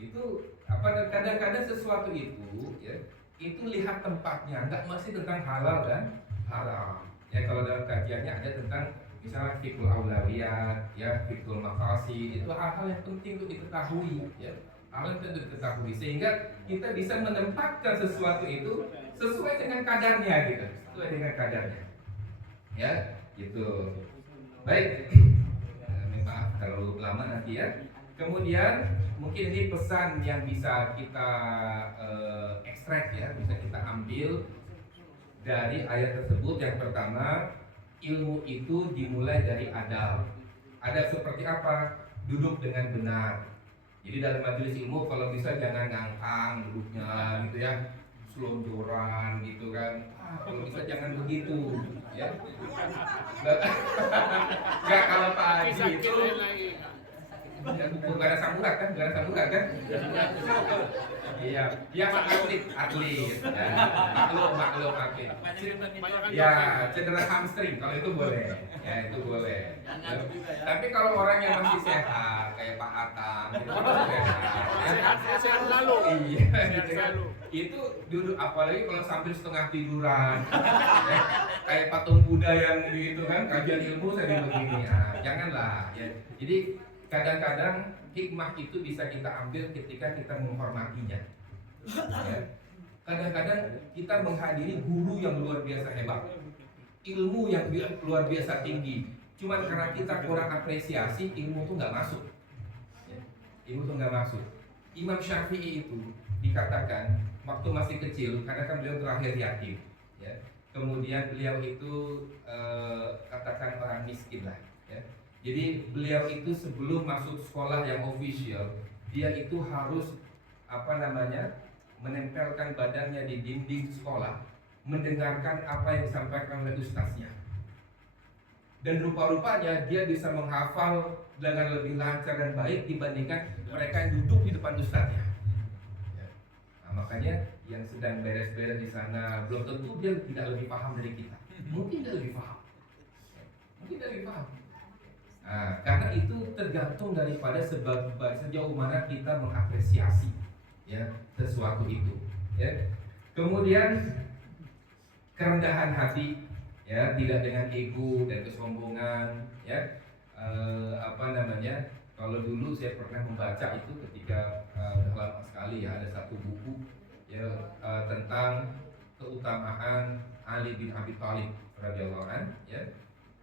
Itu apa kadang-kadang sesuatu itu ya, itu lihat tempatnya, nggak masih tentang halal dan haram. Ya kalau dalam kajiannya ada tentang misalnya fikul aulawiyat, ya fikul maqasid, itu hal-hal yang penting untuk diketahui, ya. Hal yang penting untuk diketahui sehingga kita bisa menempatkan sesuatu itu sesuai dengan kadarnya gitu, sesuai dengan kadarnya. Ya, gitu. Baik. Maaf terlalu lama nanti ya. Kemudian mungkin ini pesan yang bisa kita ekstrak ya, bisa kita ambil dari ayat tersebut. Yang pertama, ilmu itu dimulai dari adab. Adab seperti apa? Duduk dengan benar. Jadi dalam majelis ilmu kalau bisa jangan ngangkang duduknya gitu ya, selonjoran gitu kan. Kalau bisa jangan begitu ya. Enggak kalau Pak Haji itu bukan ada samurat kan? Bukan ada samurat kan? Iya, biasa atlet. Ya. Maklum atlet. Ya, cedera hamstring kalau itu boleh. Ya, itu boleh. Ya. Tapi kalau orang yang masih sehat kayak Pak Atam gitu, sehat lalu. Iya, gitu kan. Itu duduk apalagi kalau sambil setengah tiduran. Ya, kayak patung Buddha yang gitu kan, kajian ilmu saya begini. Janganlah ya. Jadi kadang-kadang hikmah itu bisa kita ambil ketika kita menghormatinya. Ya. Kadang-kadang kita menghadiri guru yang luar biasa hebat, ilmu yang luar biasa tinggi. Cuman karena kita kurang apresiasi, ilmu itu nggak masuk. Ya. Ilmu itu nggak masuk. Imam Syafi'i itu dikatakan waktu masih kecil, karena kan beliau terakhir yatim. Ya. Kemudian beliau itu katakan orang miskin lah. Ya. Jadi beliau itu sebelum masuk sekolah yang official, dia itu harus menempelkan badannya di dinding sekolah, mendengarkan apa yang disampaikan oleh ustaznya. Dan rupa-rupanya dia bisa menghafal dengan lebih lancar dan baik dibandingkan mereka yang duduk di depan ustaznya. Ya. Nah, makanya yang sedang beres-beres di sana belum tentu dia tidak lebih paham dari kita. Mungkin dia lebih paham. Mungkin dia lebih paham. Nah, karena itu tergantung daripada sejauh mana kita mengapresiasi ya sesuatu itu. Ya. Kemudian kerendahan hati, ya tidak dengan ego dan kesombongan. Ya, Kalau dulu saya pernah membaca itu ketika udah lama sekali ya, ada satu buku ya tentang keutamaan Ali bin Abi Thalib radhiyallahu anhu ya.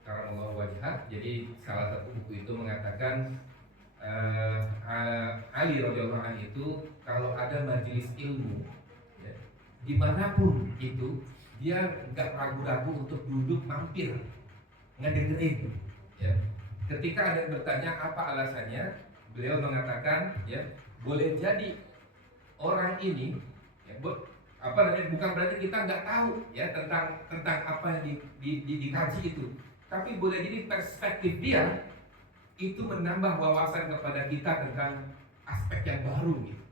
Karamallahu wajhah. Jadi salah satu buku itu mengatakan Ali radhiyallahu anhu itu kalau ada majelis ilmu ya, dimanapun itu dia nggak ragu-ragu untuk duduk mampir ngedengerin ya. Ketika ada yang bertanya apa alasannya, beliau mengatakan ya boleh jadi orang ini ya, bukan berarti kita nggak tahu ya tentang apa yang dikaji itu. Tapi boleh jadi perspektif dia itu menambah wawasan kepada kita tentang aspek yang baru gitu.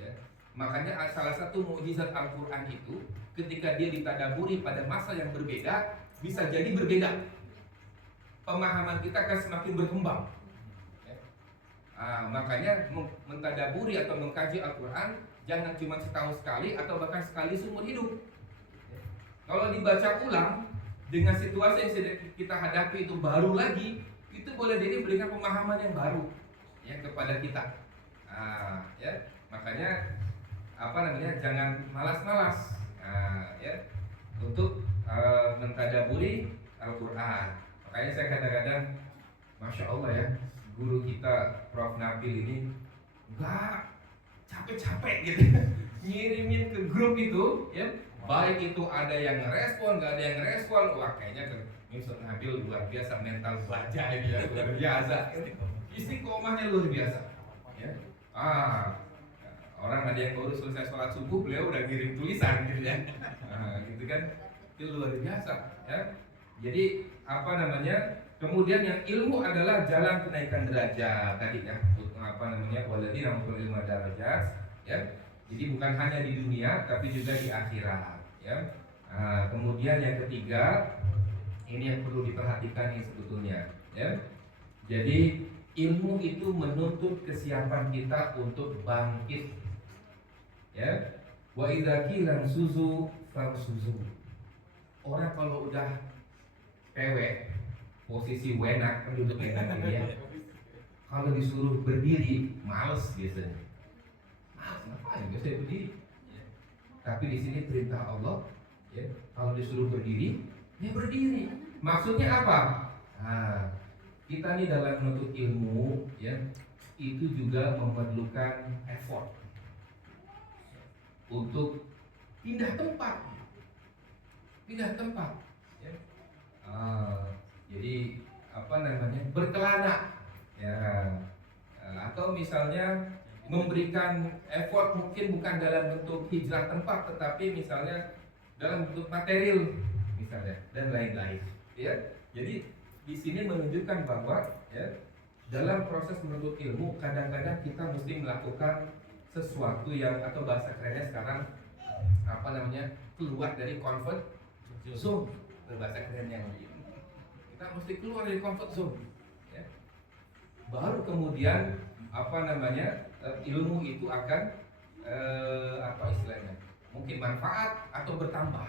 Ya. Makanya salah satu mukjizat Al-Quran itu ketika dia ditadaburi pada masa yang berbeda, bisa jadi berbeda. Pemahaman kita akan semakin berkembang. Ya. Makanya mentadaburi atau mengkaji Al-Quran jangan cuma setahun sekali atau bahkan sekali seumur hidup. Ya. Kalau dibaca ulang dengan situasi yang sedang kita hadapi itu baru lagi, itu boleh jadi memberikan pemahaman yang baru ya kepada kita. Ya. Makanya jangan malas-malas ya untuk mentadaburi Al-Quran. Makanya saya kadang-kadang, Masya Allah ya, guru kita Prof. Nabil ini enggak capek-capek gitu ngirimin ke grup itu ya, baik itu ada yang ngerespon, nggak ada yang ngerespon, wah kayaknya Prof. Nabil luar biasa, mental baja ini ya, luar biasa, istiqomahnya luar biasa ya. Orang ada yang baru selesai sholat subuh, beliau udah ngirim tulisan gitu ya. Gitu kan, itu luar biasa ya. Jadi kemudian yang ilmu adalah jalan kenaikan derajat tadi ya. Walladzina utul ilma darajat ya. Jadi bukan hanya di dunia tapi juga di akhirat ya. Kemudian yang ketiga, ini yang perlu diperhatikan nih sebetulnya ya. Jadi ilmu itu menuntut kesiapan kita untuk bangkit ya. Wa idza qila suzu farsuzu. Orang kalau udah pewek posisi wenak kan duduk enak ya. Kalau disuruh berdiri males biasanya. Ngapain biasanya berdiri? Ya. Tapi di sini perintah Allah ya, kalau disuruh berdiri, ya berdiri. Maksudnya apa? Kita nih dalam menuntut ilmu ya, itu juga memerlukan effort untuk pindah tempat ya. Jadi berkelana ya, atau misalnya memberikan effort mungkin bukan dalam bentuk hijrah tempat, tetapi misalnya dalam bentuk material misalnya dan lain-lain ya. Jadi di sini menunjukkan bahwa ya, dalam proses menuntut ilmu kadang-kadang kita mesti melakukan sesuatu yang, atau bahasa kerennya sekarang keluar dari comfort zone, bahasa kerennya kita mesti keluar dari comfort zone ya. Baru kemudian ilmu itu akan mungkin manfaat atau bertambah,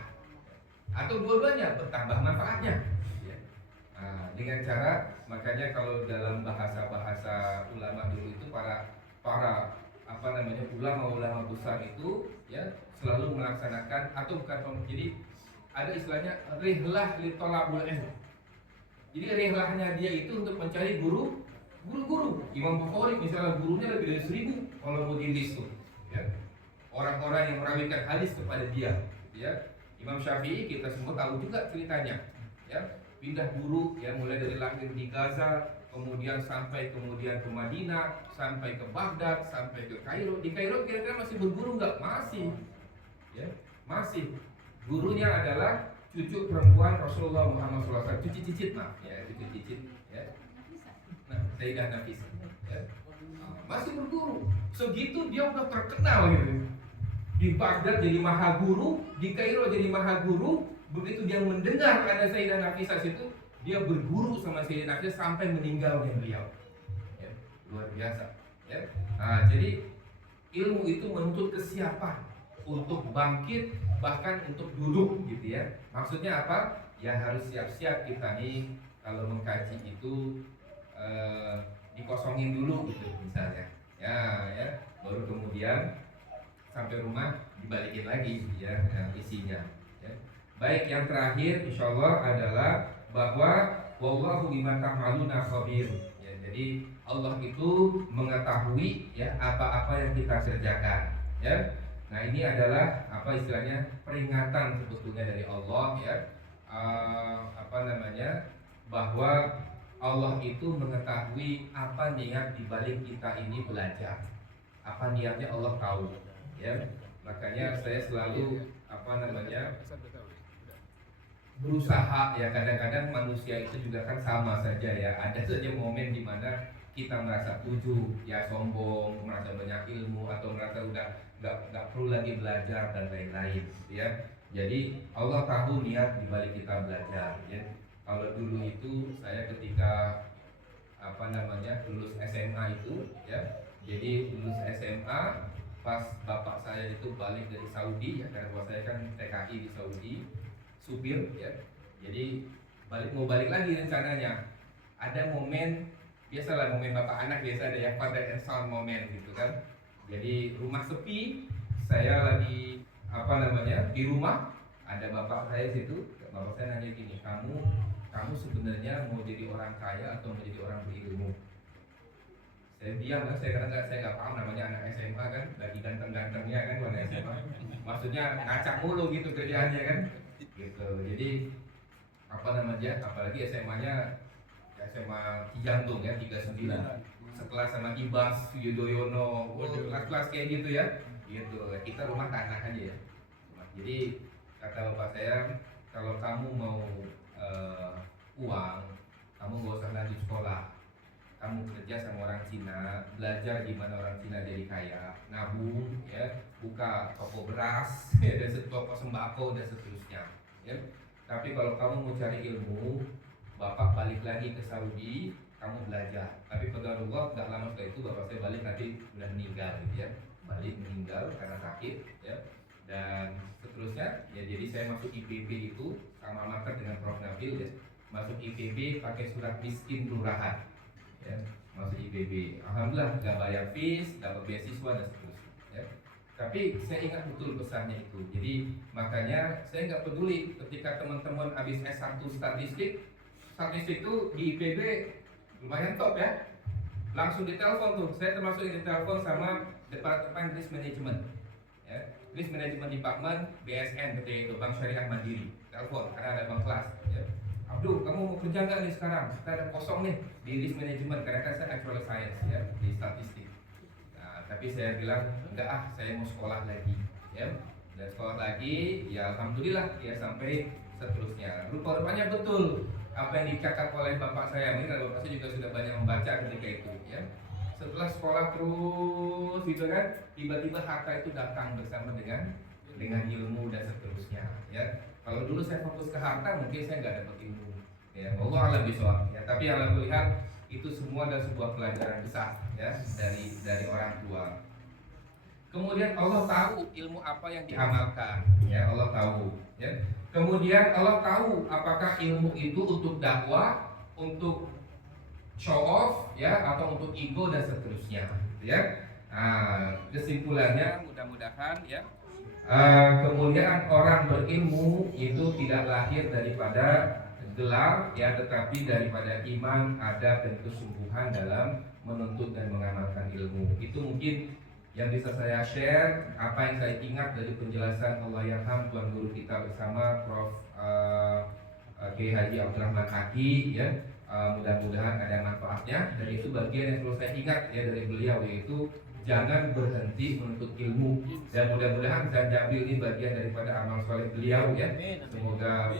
atau dua-duanya, bertambah manfaatnya ya. Dengan cara, makanya kalau dalam bahasa ulama dulu itu para ulama besar itu ya selalu melaksanakan, atau bukan, jadi ada istilahnya rihlah li thalabul ilm. Jadi rihlahnya dia itu untuk mencari guru-guru. Imam Bukhari misalnya gurunya lebih dari 1000 kalau mau di list tuh ya. Orang-orang yang merawikan hadis kepada dia ya. Imam Syafi'i kita semua tahu juga ceritanya ya. Pindah guru ya, mulai dari lahir di Gaza, kemudian sampai ke Madinah, sampai ke Baghdad, sampai ke Kairo. Di Kairo kira-kira masih berguru nggak? Masih ya, masih. Gurunya adalah cucu perempuan Rasulullah Muhammad SAW, cucu cicit ya, cucu cicit ya. Sayyidah Nafisah ya. Masih berguru. Segitu dia udah terkenal gitu. Di Baghdad jadi maha guru, di Kairo jadi maha guru. Begitu dia mendengar ada Sayyidah Nafisah itu, dia berguru sama Sayyidah Nafisah sampai meninggalnya beliau ya. Luar biasa ya. Jadi ilmu itu menuntut kesiapan untuk bangkit, bahkan untuk duduk gitu ya. Maksudnya apa? Ya harus siap-siap kita nih kalau mengkaji itu dikosongin dulu gitu misalnya ya, baru kemudian sampai rumah dibalikin lagi ya, isinya ya. Baik, yang terakhir insyaallah adalah bahwa wallahu bima ta'maluna khabir ya. Jadi Allah itu mengetahui ya apa-apa yang kita kerjakan ya. Nah, ini adalah istilahnya peringatan sebetulnya dari Allah ya, bahwa Allah itu mengetahui apa niat dibalik kita ini belajar, apa niatnya Allah tahu ya. Makanya saya selalu berusaha ya, kadang-kadang manusia itu juga kan sama saja ya, ada saja momen dimana kita merasa ujub, ya sombong, merasa banyak ilmu atau merasa udah nggak perlu lagi belajar dan lain-lain, gitu ya. Jadi Allah tahu niat di balik kita belajar, ya. Kalau dulu itu saya ketika lulus SMA itu, ya. Jadi lulus SMA pas bapak saya itu balik dari Saudi, ya, karena bapak saya kan TKI di Saudi, supir, ya. Jadi mau balik lagi rencananya. Ada momen, biasalah momen bapak anak biasa ada ya, father and son moment gitu kan. Jadi rumah sepi, saya lagi di rumah, ada bapak saya situ. Bapak saya nanya gini, kamu sebenarnya mau jadi orang kaya atau mau jadi orang berilmu? Saya diam kan, saya nggak paham, namanya anak SMA kan, lagi ganteng-gantengnya kan anak SMA. Maksudnya ngacak mulu gitu kerjaannya kan, gitu. Jadi apalagi SMA-nya SMA Cijantung ya, 39, sekelas sama Ibas, Yudhoyono, kelas-kelas kayak gitu ya, gitu. Kita rumah tanah aja ya. Jadi kata bapak saya, kalau kamu mau uang, kamu gak usah lanjut sekolah, kamu kerja sama orang Cina, belajar gimana orang Cina jadi kaya, nabung, ya, buka toko beras, ya, dan toko sembako dan seterusnya, ya. Tapi kalau kamu mau cari ilmu, bapak balik lagi ke Saudi, kamu belajar. Tapi qadarullah gak lama setelah itu bapak saya balik, nanti udah meninggal, gitu ya, balik meninggal karena sakit, ya. Dan seterusnya, ya, jadi saya masuk IPB itu sama market dengan Prof Nabil, ya. Masuk IPB pakai surat miskin kelurahan, ya, masuk IPB. Alhamdulillah gak bayar fees, dapat beasiswa dan seterusnya, ya. Tapi saya ingat betul pesannya itu. Jadi makanya saya nggak peduli ketika teman-teman habis S1 statistik itu di IPB lumayan top ya. Langsung ditelepon tuh. Saya termasuk yang ditelepon sama Departemen Risk Management, ya. Risk Management Department BSN ketika itu, Bank Syariah Mandiri. Telepon karena ada bank kelas, ya. Abdul, kamu mau kerja nggak nih sekarang? Kita ada kosong nih di Risk Management, karena kan saya actual science ya, di statistik. Nah, tapi saya bilang enggak, saya mau sekolah lagi, ya. Dan sekolah lagi, ya alhamdulillah, ya, sampai seterusnya. Rupanya betul apa yang dicakap oleh bapak saya. Mungkin bapak saya juga sudah banyak membaca ketika itu, ya. Setelah sekolah terus gitu kan, tiba-tiba harta itu datang bersama dengan ilmu dan seterusnya, ya. Kalau dulu saya fokus ke harta, mungkin saya nggak dapat ilmu, ya. Allah alam bisawab, ya. Tapi alhamdulillah itu semua adalah sebuah pelajaran besar, ya, dari orang tua. Kemudian Allah tahu ilmu apa yang diamalkan, ya, Allah tahu, ya. Kemudian Allah tahu apakah ilmu itu untuk dakwah, untuk show off, ya, atau untuk ego dan seterusnya, ya. Nah, kesimpulannya mudah-mudahan, ya, kemuliaan orang berilmu itu tidak lahir daripada gelar, ya, tetapi daripada iman, adab, dan kesungguhan dalam menuntut dan mengamalkan ilmu. Itu mungkin yang bisa saya share, apa yang saya ingat dari penjelasan Allah Yarham Tuan Guru kita bersama Prof Kiai Haji Abdurrahman Aki, ya. Mudah-mudahan ada manfaatnya, dan itu bagian yang perlu saya ingat, ya, dari beliau, yaitu jangan berhenti menuntut ilmu. Dan mudah-mudahan Zanjabil ini bagian daripada amal soleh beliau, ya. Semoga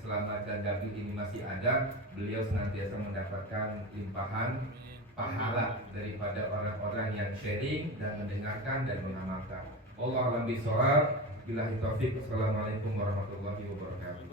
selama Zanjabil ini masih ada, beliau senantiasa mendapatkan limpahan pahala daripada orang-orang yang sharing dan mendengarkan dan mengamalkan. Allah alam bisawab. Billahi taufik. Assalamualaikum warahmatullahi wabarakatuh.